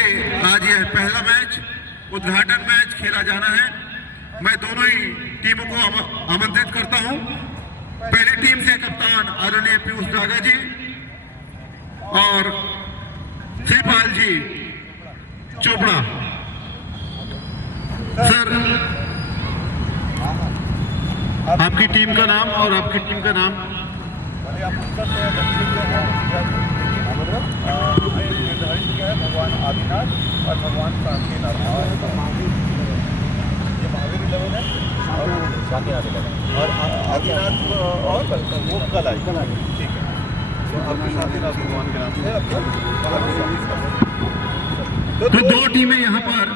से आज यह पहला मैच, उद्घाटन मैच खेला जाना है। मैं दोनों ही टीमों को आमंत्रित करता हूं। पहली टीम से कप्तान आदरणीय पीयूष डागा जी और श्रीपाल जी चोपड़ा। सर, आपकी टीम का नाम और आपकी टीम का नाम। भगवान आदिनाथ और भगवान शांतिनाथ, ये महावीर 11 है और शांतिनाथ 11 और आदिनाथ और वो कला। ठीक है, तो आपके शांतिनाथ भगवान के नाम से तो दो टीमें यहाँ पर।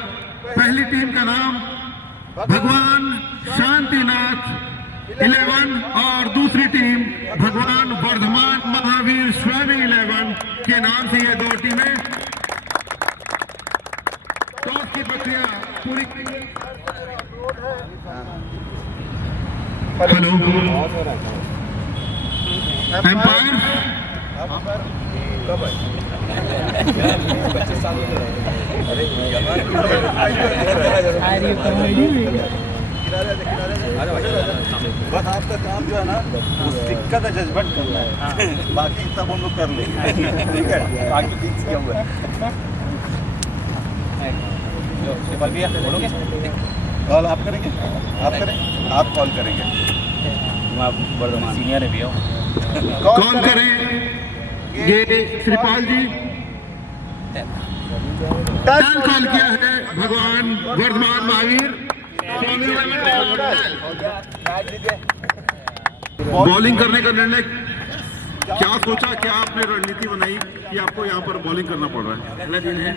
पहली टीम का नाम भगवान शांतिनाथ 11 और दूसरी टीम भगवान वर्धमान महावीर स्वामी 11 के नाम से ये दो टीमें। टॉस की प्रक्रिया पूरी। हेलो एम्पायर, कब है? 25 साल हो गए। बस आपका काम जो है ना, उस सिक्का का जजमेंट करना है, बाकी सब हम लोग कर लेंगे। ठीक है, बाकी फिक्स किया हुआ है। कॉल आप करेंगे? आप करें? आप कॉल करेंगे? आप वर्धमान सीनियर है भैया। कॉल करें ये श्रीपाल जी। टर्न कॉल किया है भगवान वर्धमान महावीर। बॉलिंग करने का निर्णय क्या सोचा, क्या आपने रणनीति बनाई कि आपको यहाँ पर बॉलिंग करना पड़ रहा है? पहला दिन है,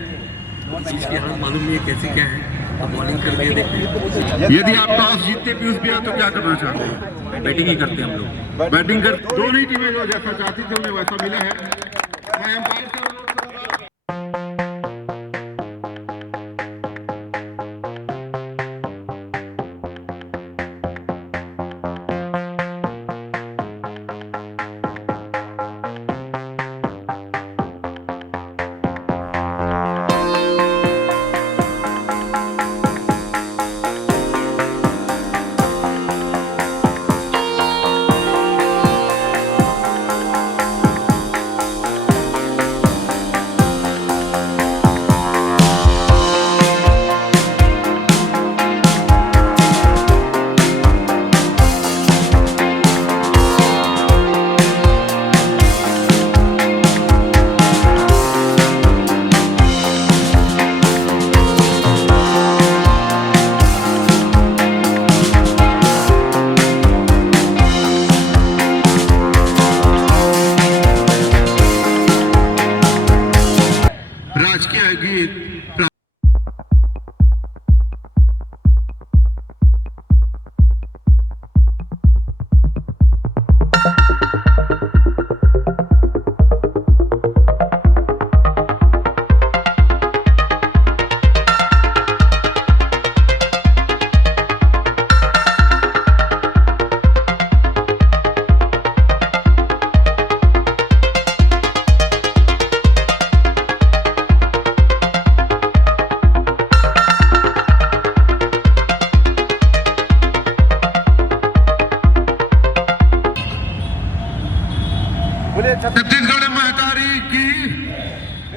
चीज़ की हमें मालूम नहीं है कैसे क्या है, अब बॉलिंग करके देखते हैं। यदि आप टॉस जीतते पीयूष भैया तो क्या करना चाहते हैं? बैटिंग ही करते हैं हम लोग। बैटिंग कर। दोनों ही टीमें जो जैसा चाहती थी उन्हें वैसा मिला है। मैं एम्पायर से अनुरोध करूंगा। राजकीय गीत। छत्तीसगढ़ महतारी की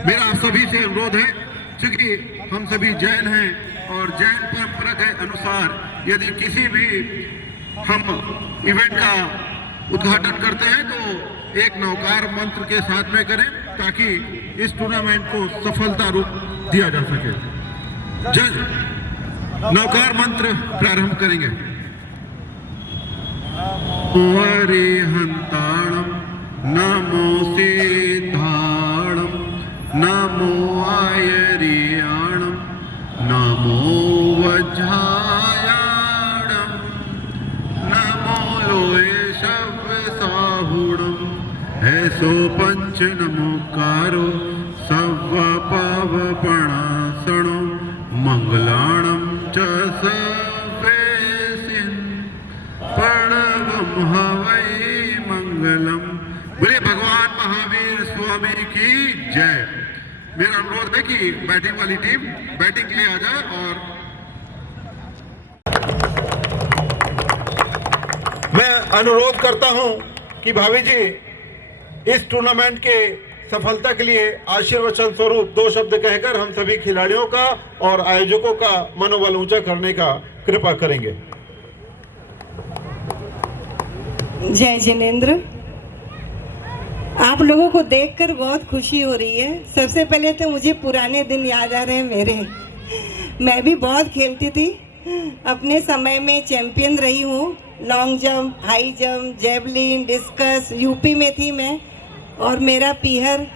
मेरा आप सभी से अनुरोध है, क्योंकि हम सभी जैन हैं और जैन परंपरा के अनुसार यदि किसी भी हम इवेंट का उद्घाटन करते हैं तो एक नौकार मंत्र के साथ में करें ताकि इस टूर्नामेंट को सफलता रूप दिया जा सके। नौकार मंत्र प्रारंभ करेंगे। हरिहंताणम नमो सिद्धाणम नमो आयरियाणम नमो वज्रायाणम नमो लोए शव साहुणम ऐसो पंच नमोकारो सव पावपणासणो मंगलाणम च सवेसिन प्रणवम हवै मंगलम। बोले भगवान महावीर स्वामी की जय। मेरा अनुरोध है कि बैटिंग वाली टीम बैटिंग के लिए आ जाए। और मैं अनुरोध करता हूं कि भाभी जी इस टूर्नामेंट के सफलता के लिए आशीर्वचन स्वरूप 2 शब्द कहकर हम सभी खिलाड़ियों का और आयोजकों का मनोबल ऊंचा करने का कृपा करेंगे। जय जिनेंद्र, आप लोगों को देखकर बहुत खुशी हो रही है। सबसे पहले तो मुझे पुराने दिन याद आ रहे हैं मेरे। मैं भी बहुत खेलती थी, अपने समय में चैंपियन रही हूँ। Long jump, high jump, javelin, discuss UP में थी मैं, और मेरा पीहर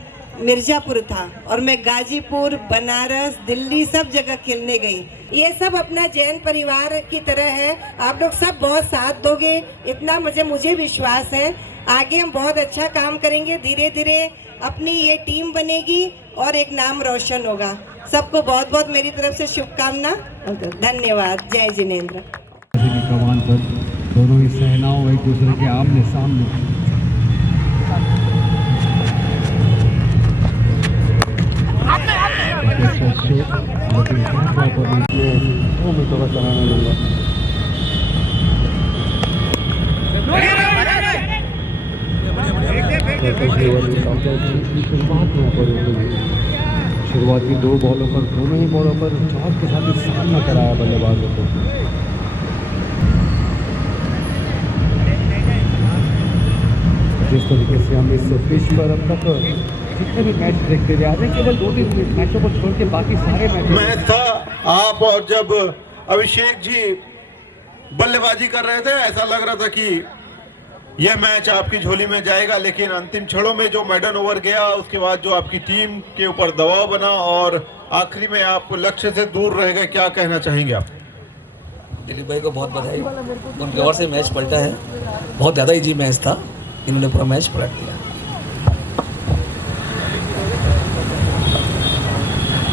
मिर्ज़ापुर था, और मैं गाजीपुर, बनारस, दिल्ली सब जगह खेलने गई। ये सब अपना जैन परिवार की तरह है। आप लोग सब बहुत साथ दोगे, इतना मुझे विश्वास है। आगे हम बहुत अच्छा काम करेंगे, धीरे धीरे अपनी ये टीम बनेगी और एक नाम रोशन होगा। सबको बहुत बहुत मेरी तरफ से शुभकामना, धन्यवाद। जय जिनेंद्र। कमान पर दोनों ही सेनाओं एक दूसरे के आमने सामने मैं थोड़ा सराहना लूंगा। शुरुआती 2 बॉलों पर दोनों ही बॉलों पर चौक के साथ सामना कराया बल्लेबाजों को। जिस तरीके से हम इस पिच पर अब तक जितने भी मैच देखते जा रहे हैं, केवल 2-3 मैचों को छोड़ के बाकी सारे मैच था आप, और जब अभिषेक जी बल्लेबाजी कर रहे थे ऐसा लग रहा था कि यह मैच आपकी झोली में जाएगा, लेकिन अंतिम क्षणों में जो मैडन ओवर गया, उसके बाद जो आपकी टीम के ऊपर दबाव बना और आखिरी में आप लक्ष्य से दूर रह गए, क्या कहना चाहेंगे आप? दिलीप भाई को बहुत बधाई, उनके ओर से मैच पलटा है। बहुत ज़्यादा इजी मैच था, इन्होंने पूरा मैच पलट दिया।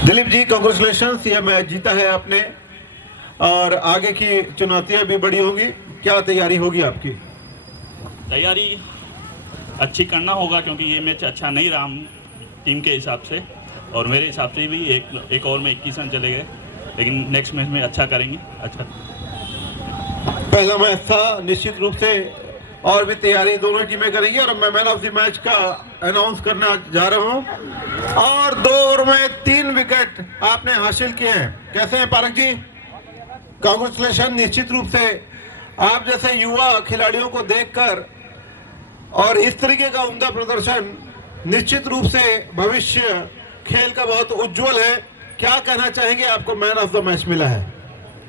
दिलीप जी कांग्रेचुलेशंस, यह मैच जीता है आपने, और आगे की चुनौतियां भी बड़ी होंगी। क्या तैयारी होगी आपकी? तैयारी अच्छी करना होगा, क्योंकि ये मैच अच्छा नहीं रहा टीम के हिसाब से, और मेरे हिसाब से भी एक ओवर में 21 रन चले गए, लेकिन नेक्स्ट मैच में अच्छा करेंगे। अच्छा पहला मैच था, निश्चित रूप से और भी तैयारी दोनों टीमें करेंगी, और मैं मैन ऑफ द मैच का अनाउंस करना जा रहा हूं। और 2 ओवर में 3 विकेट आपने हासिल किए हैं। कैसे हैं पारक जी? कांग्रेचुलेशन। निश्चित रूप से आप जैसे युवा खिलाड़ियों को देखकर और इस तरीके का उम्दा प्रदर्शन निश्चित रूप से भविष्य खेल का बहुत उज्जवल है। क्या कहना चाहेंगे, आपको मैन ऑफ द मैच मिला है?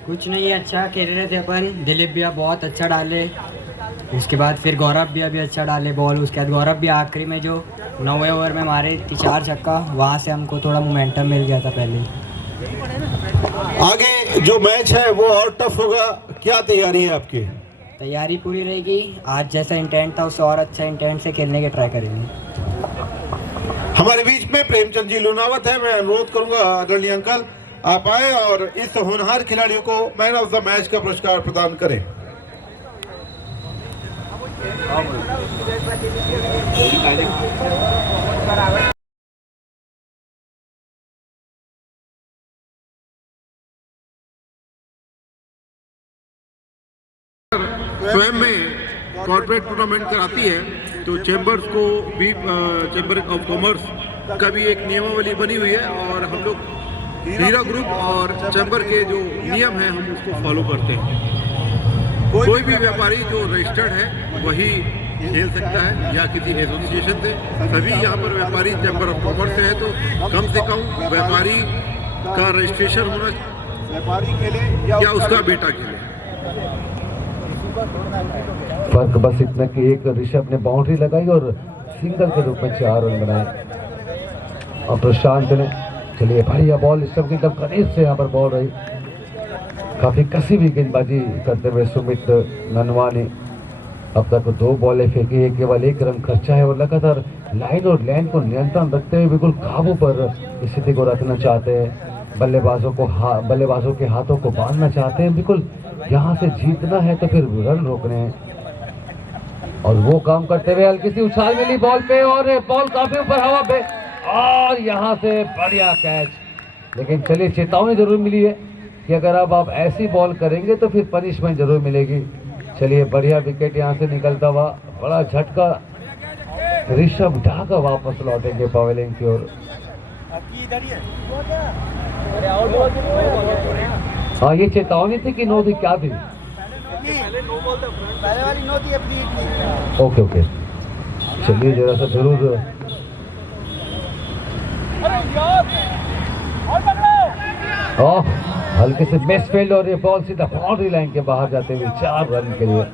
कुछ नहीं, अच्छा खेल रहे थे अपन। दिलीप भैया बहुत अच्छा डाले, उसके बाद फिर गौरव भैया भी अच्छा डाले बॉल। उसके बाद गौरव भी आखिरी में जो 9वें ओवर में मारे 4 छक्का, वहाँ से हमको थोड़ा मोमेंटम मिल गया था पहले। आगे जो मैच है वो और टफ होगा, क्या तैयारी है आपकी? तैयारी पूरी रहेगी, आज जैसा इंटेंट था उससे और अच्छा इंटेंट से खेलने के ट्राई करेंगे। हमारे बीच में प्रेमचंद जी लुनावत है, मैं अनुरोध करूंगा आदरणीय अंकल आप आए और इस होनहार खिलाड़ियों को मैन ऑफ द मैच का पुरस्कार प्रदान करें। स्वयं में कॉर्पोरेट टूर्नामेंट कराती है, तो चैम्बर्स को भी चैम्बर ऑफ कॉमर्स का भी एक नियमावली बनी हुई है, और हम लोग हीरा ग्रुप और चैम्बर के जो नियम हैं हम उसको फॉलो करते हैं। कोई भी व्यापारी जो रजिस्टर्ड है वही खेल सकता है, या किसी एसोसिएशन से। सभी यहाँ पर व्यापारी चैम्बर ऑफ कॉमर्स से है, तो कम से कम व्यापारी का रजिस्ट्रेशन होना, व्यापारी खेले या उसका बेटा खेले। फर्क बस इतना कि एक ऋषभ ने बाउंड्री लगाई और सिंगल के रूप में 4 रन बनाए, और प्रशांत ने, चलिए बढ़िया बॉल ऋषभ की एकदम कनीज से यहाँ पर बॉल रही। काफी कसी हुई गेंदबाजी करते हुए सुमित ननवा ने अब तक 2 बॉलें फेंकी है, केवल 1 रन खर्चा है, और लगातार लाइन और लैंड को नियंत्रण रखते हुए बिल्कुल काबू पर स्थिति को रखना चाहते हैं। बल्लेबाजों के हाथों को बांधना चाहते हैं, बिल्कुल यहाँ से जीतना है तो फिर रन रोकने हैं, और वो काम करते हुए हल्की सी उछाल मिली बॉल पे, और बॉल काफी ऊपर हवा पे और यहाँ से बढ़िया कैच। लेकिन चलिए चेतावनी जरूर मिली है कि अगर अब आप ऐसी बॉल करेंगे तो फिर पनिशमेंट जरूर मिलेगी। चलिए बढ़िया विकेट यहाँ से निकलता हुआ, बड़ा झटका। ऋषभ ढाका वापस लौटेंगे पवेलियन की ओर। हाँ, ये चेतावनी थी कि नो थी, क्या थी? पहले वाली नो थी, अपनी थी। ओके ओके, चलिए जरा सा जरूर। ओह, हल्के से मिस फील्ड और ये बॉल सीधा बाउंड्री लाइन के बाहर जाते हुए 4 रन के लिए।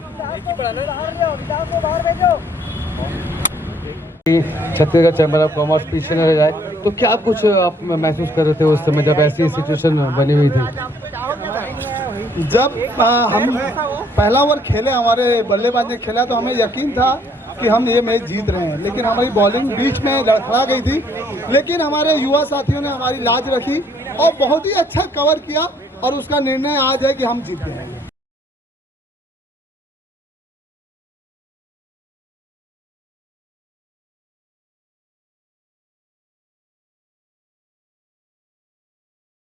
छत्तीसगढ़ चैम्बर ऑफ कॉमर्स पीछे न रह जाए, तो क्या कुछ आप महसूस कर रहे थे उस समय जब ऐसी सिचुएशन बनी हुई थी? जब हम पहला ओवर खेले, हमारे बल्लेबाज ने खेला, तो हमें यकीन था कि हम ये मैच जीत रहे हैं। लेकिन हमारी बॉलिंग बीच में लड़खड़ा गई थी, लेकिन हमारे युवा साथियों ने हमारी लाज रखी और बहुत ही अच्छा कवर किया और उसका निर्णय आज है कि हम जीते हैं।